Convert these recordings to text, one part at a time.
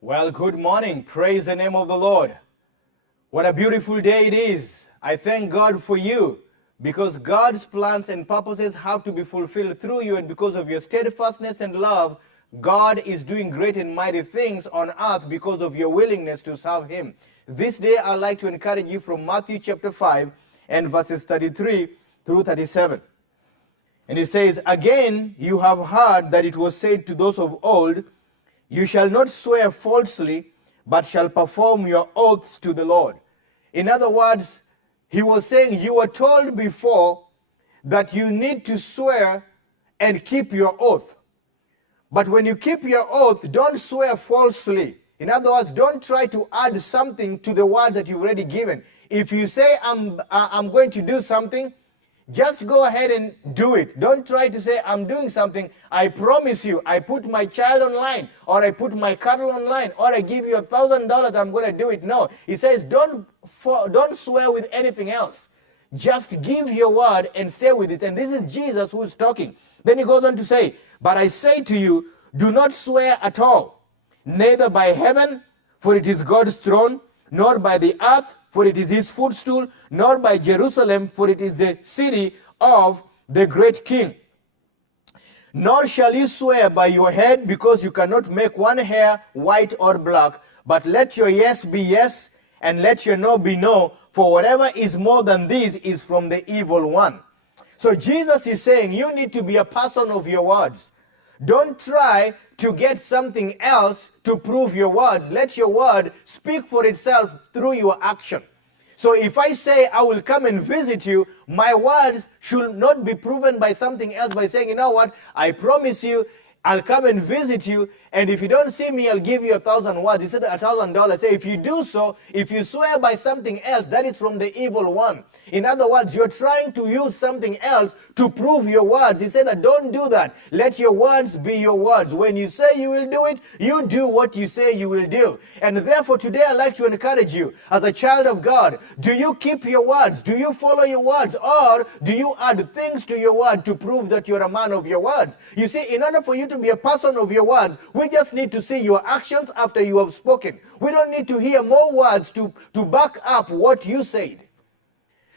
Well, good morning. Praise the name of the Lord. What a beautiful day it is. I thank God for you because God's plans and purposes have to be fulfilled through you, and because of your steadfastness and love, God is doing great and mighty things on earth because of your willingness to serve Him. This day, I'd like to encourage you from Matthew chapter 5 and verses 33 through 37. And it says, "Again, you have heard that it was said to those of old, you shall not swear falsely, but shall perform your oaths to the Lord." In other words, he was saying you were told before that you need to swear and keep your oath. But when you keep your oath, don't swear falsely. In other words, don't try to add something to the word that you've already given. If you say, I'm going to do something, just go ahead and do it. Don't try to say, I'm doing something. I promise you, I put my child online, or I put my cattle online, or I give you $1,000, I'm going to do it. No. He says, don't swear with anything else. Just give your word and stay with it. And this is Jesus who's talking. Then he goes on to say, "But I say to you, do not swear at all, neither by heaven, for it is God's throne, nor by the earth, for it is his footstool, nor by Jerusalem, for it is the city of the great king. Nor shall you swear by your head, because you cannot make one hair white or black, but let your yes be yes, and let your no be no, for whatever is more than this is from the evil one." So Jesus is saying you need to be a person of your words. Don't try to get something else to prove your words. Let your word speak for itself through your action. So if I say I will come and visit you, my words should not be proven by something else, by saying, you know what, I promise you I'll come and visit you, and if you don't see me, I'll give you 1,000 words. He said $1,000. Say, if you do so, if you swear by something else, that is from the evil one. In other words, you're trying to use something else to prove your words. He said that don't do that. Let your words be your words. When you say you will do it, you do what you say you will do. And therefore, today I'd like to encourage you, as a child of God, do you keep your words? Do you follow your words? Or do you add things to your word to prove that you're a man of your words? You see, in order for you to be a person of your words, we just need to see your actions after you have spoken. We don't need to hear more words to back up what you said.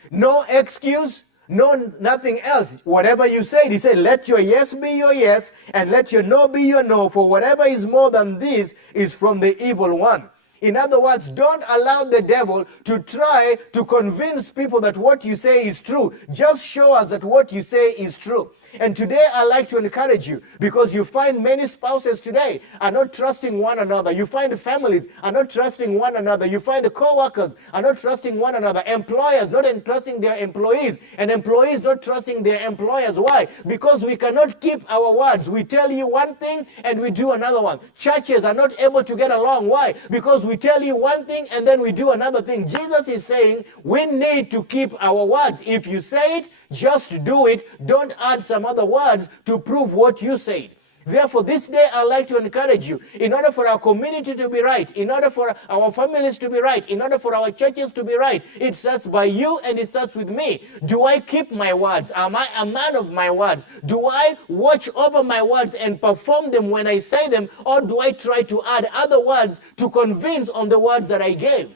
No excuse, nothing else. Whatever you said, he said, let your yes be your yes, and let your no be your no, for whatever is more than this is from the evil one. In other words, don't allow the devil to try to convince people that what you say is true. Just show us that what you say is true. And today I like to encourage you, because you find many spouses today are not trusting one another. You find families are not trusting one another. You find the co-workers are not trusting one another. Employers not trusting their employees, and employees not trusting their employers. Why? Because we cannot keep our words. We tell you one thing and we do another one. Churches are not able to get along. Why? Because we tell you one thing and then we do another thing. Jesus is saying we need to keep our words. If you say it, just do it. Don't add some other words to prove what you said. Therefore, this day I'd like to encourage you, in order for our community to be right, in order for our families to be right, in order for our churches to be right, it starts by you and it starts with me. Do I keep my words? Am I a man of my words? Do I watch over my words and perform them when I say them, or do I try to add other words to convince on the words that I gave?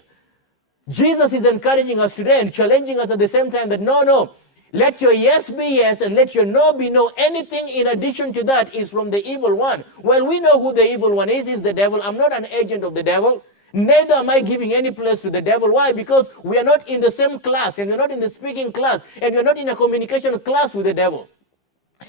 Jesus is encouraging us today and challenging us at the same time that no, let your yes be yes and let your no be no. Anything in addition to that is from the evil one. Well, we know who the evil one is the devil. I'm not an agent of the devil. Neither am I giving any place to the devil. Why? Because we are not in the same class, and we're not in the speaking class, and we're not in a communication class with the devil.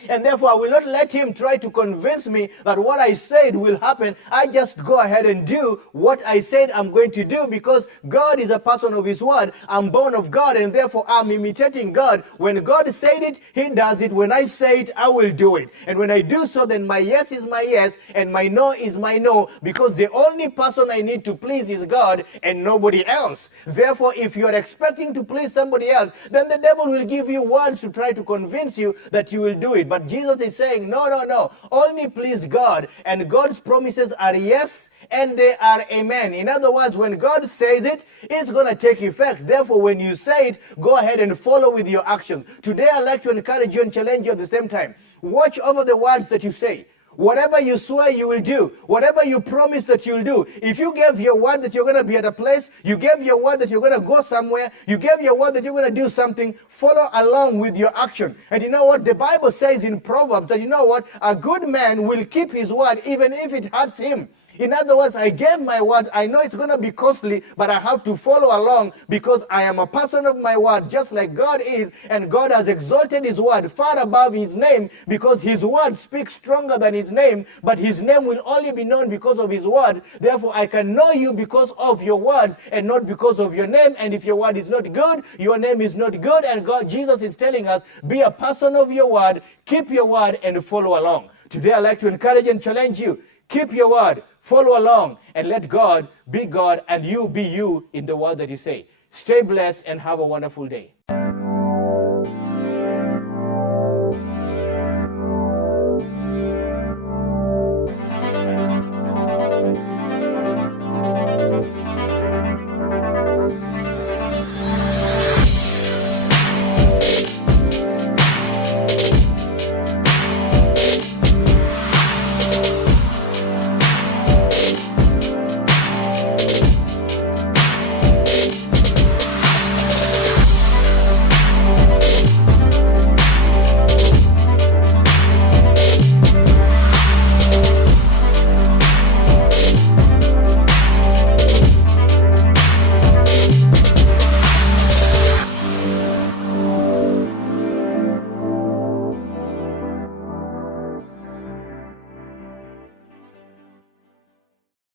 And therefore, I will not let him try to convince me that what I said will happen. I just go ahead and do what I said I'm going to do, because God is a person of his word. I'm born of God, and therefore I'm imitating God. When God said it, he does it. When I say it, I will do it. And when I do so, then my yes is my yes and my no is my no, because the only person I need to please is God and nobody else. Therefore, if you're expecting to please somebody else, then the devil will give you words to try to convince you that you will do it. But Jesus is saying, no. Only please God. And God's promises are yes and they are amen. In other words, when God says it, it's going to take effect. Therefore, when you say it, go ahead and follow with your actions. Today, I'd like to encourage you and challenge you at the same time. Watch over the words that you say. Whatever you swear you will do, whatever you promise that you'll do, if you gave your word that you're going to be at a place, you gave your word that you're going to go somewhere, you gave your word that you're going to do something, follow along with your action. And you know what? The Bible says in Proverbs that, you know what? A good man will keep his word even if it hurts him. In other words, I gave my word. I know it's going to be costly, but I have to follow along because I am a person of my word, just like God is. And God has exalted his word far above his name because his word speaks stronger than his name, but his name will only be known because of his word. Therefore, I can know you because of your words and not because of your name. And if your word is not good, your name is not good. And God, Jesus is telling us, be a person of your word, keep your word, and follow along. Today, I'd like to encourage and challenge you. Keep your word. Follow along and let God be God and you be you in the word that you say. Stay blessed and have a wonderful day.